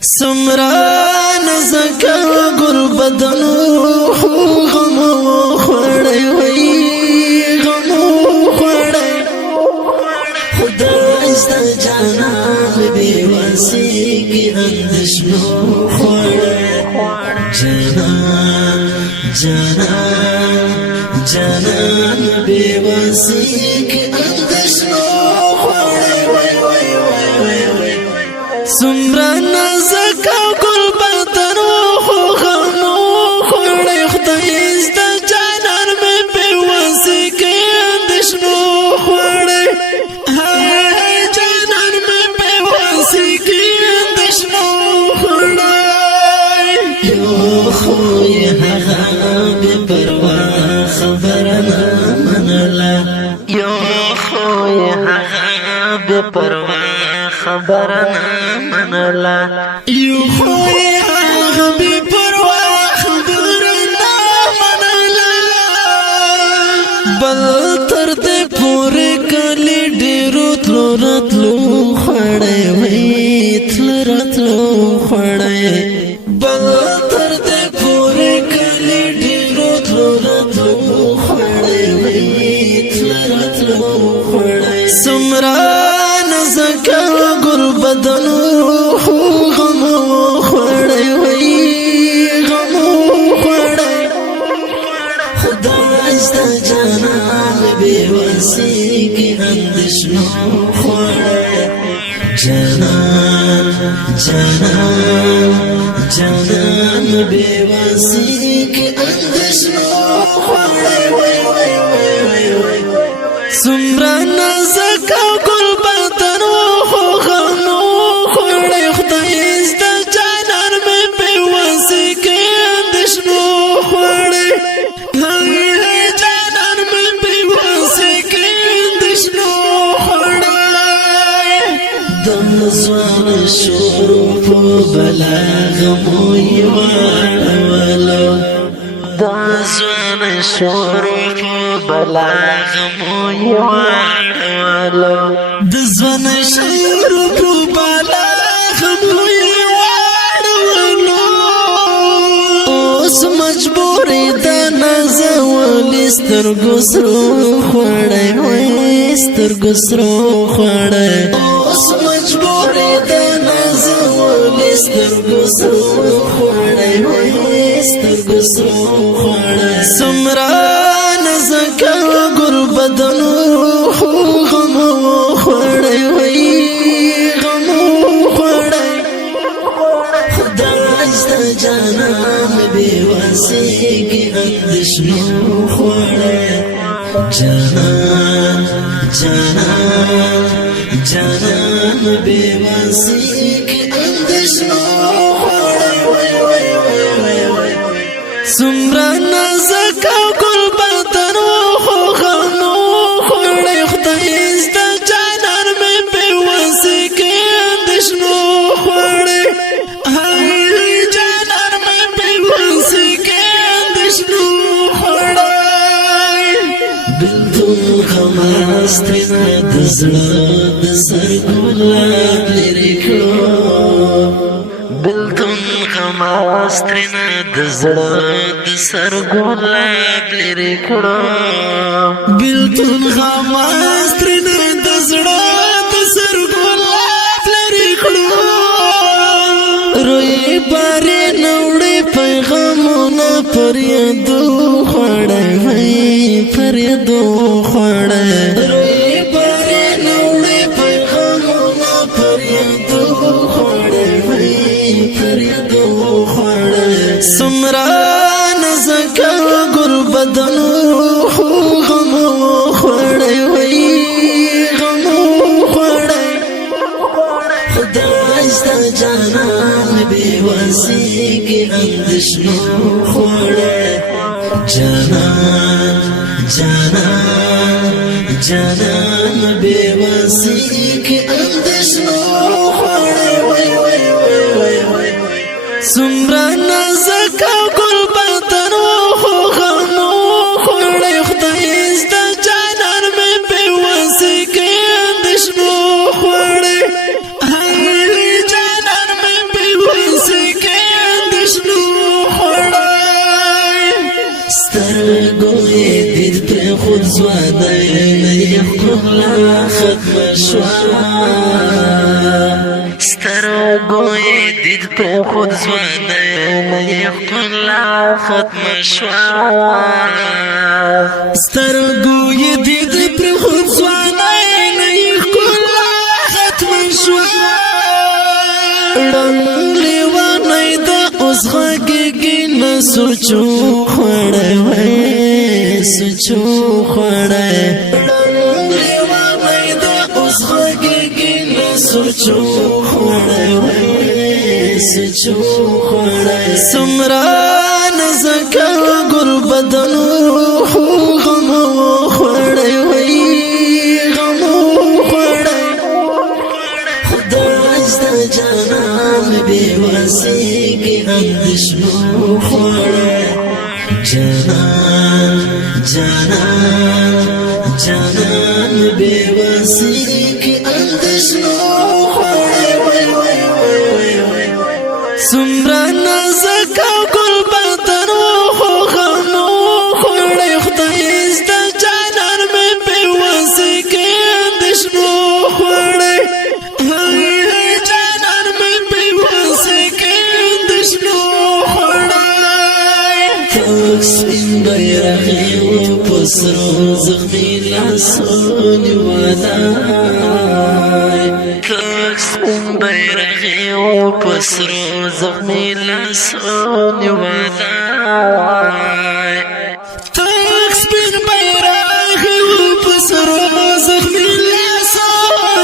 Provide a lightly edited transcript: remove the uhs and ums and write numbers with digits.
سمران زکا گل بدنو غمو خوڑی وی غمو خوڑی خدا ازدا جانان بی واسی کی اندشنو خوڑی جانان بی واسی کی اندشنو سمران زکا گل بدن خو غمو خوڑی خدای ازدا جانان میں بیواسی کے اندشنو خوڑی جانان میں بیواسی کے اندشنو خوڑی یو خوی حغا بی پروا خبرنا منلا یو خوی حغا بی پروا خبرنا منلا یو خوی آغا بی پروا خبرنا منلا بل تر دے پوری کلی ڈیرو تلو رتلو خوڑے وی تلو رتلو خوڑے بل تر دے پوری کلی ڈیرو تلو رتلو خوڑے وی تلو رتلو خوڑے سمران زکا گل بدنو غمو خوڑی وی غمو خوڑی خدا ازدا جانان بی واسی کی اندشنو خوڑی جانان بی واسی کی اندشنو خوڑی سمران زکا گل بدنو غمو خوڑی خدای ازدا جانان میں بیواسی کے اندشنو خوڑی جانان میں بیواسی کے اندشنو خوڑی دم زوان شروف بلا غمو یوارولو دم زوان شروف بلا غمو یوارولو دزوان شروف بلا غمو یوارولو اوس مجبوری دا نازولی سترگو سرو خوڑی وی سترگو سرو خوڑی اوس مجبوری دا نازولی سترگو سرو خوڑی وی سترگو سرو خوڑی سمران زکا گل بدنو غمو خوڑی وی غمو خوڑی خدا ازدا جانان بی واسی کی اندشنو خوڑی جانان بی واسی کی اندشنو خوڑی سمران زکا گل بدنو غمو خوڑی خدای ازدا جانان میں بیواسی کے اندشنو خوڑی جانان میں بیواسی کے اندشنو خوڑی بلتون خماستینا دزلا دسر گلاب لرکلو بلتون خماستینا دزلا دسر گلاب لرکلو بلتون خماستینا دزلا دسر گلاب لرکلو روی باری نوڑی پیغامونا پر یدو خوڑی وی پر یدو خوڑی روی باری نوڑی پیغامونا پر یدو خوڑی وی پر یدو خوڑی سمران زکا گل بدنو غمو خوڑی وی غمو خوڑی خدا ازدا جانان بی واسی کی اندشنو خوڑی جانان بی واسی کی اندشنو خوڑی سمران زکا گل بدنو غمو خوڑی خدای ازدا جانان میں بیواسی کے اندشنو خوڑے ہائی جانان میں بیوسی کے اندشنو خوڑے سترگوی دید پر خود زوادائی نیخلا ختم شوا سترگوی دید پر خود زوادائی نیخلا ختم شوا سترگوی دید پر خود زوادائی نیخلا ختم شوا رنگ لیوانی دا اس غاگی نا سوچو خوڑے وے سوچو خوڑے رنگ لیوانی دا اس غاگی نا سوچو خوڑے وے سوچو خوڑے سمران زکا گل بدنو غمو خوڑے وے غمو خوڑے خدا اجدا جانان بیواسی کی اندشنو خوڑے جانان جانان جانان بیواسی کی اندشنو خوڑے سمران زکا گل بدنو غمو خوڑے خدا اجدا جانان میں بیواسی کی اندشنو خوڑے سپین بیرغی و پسرو زخمی لاسونی ودای تک سپین بیرغی و پسرو زخمی لاسونی ودای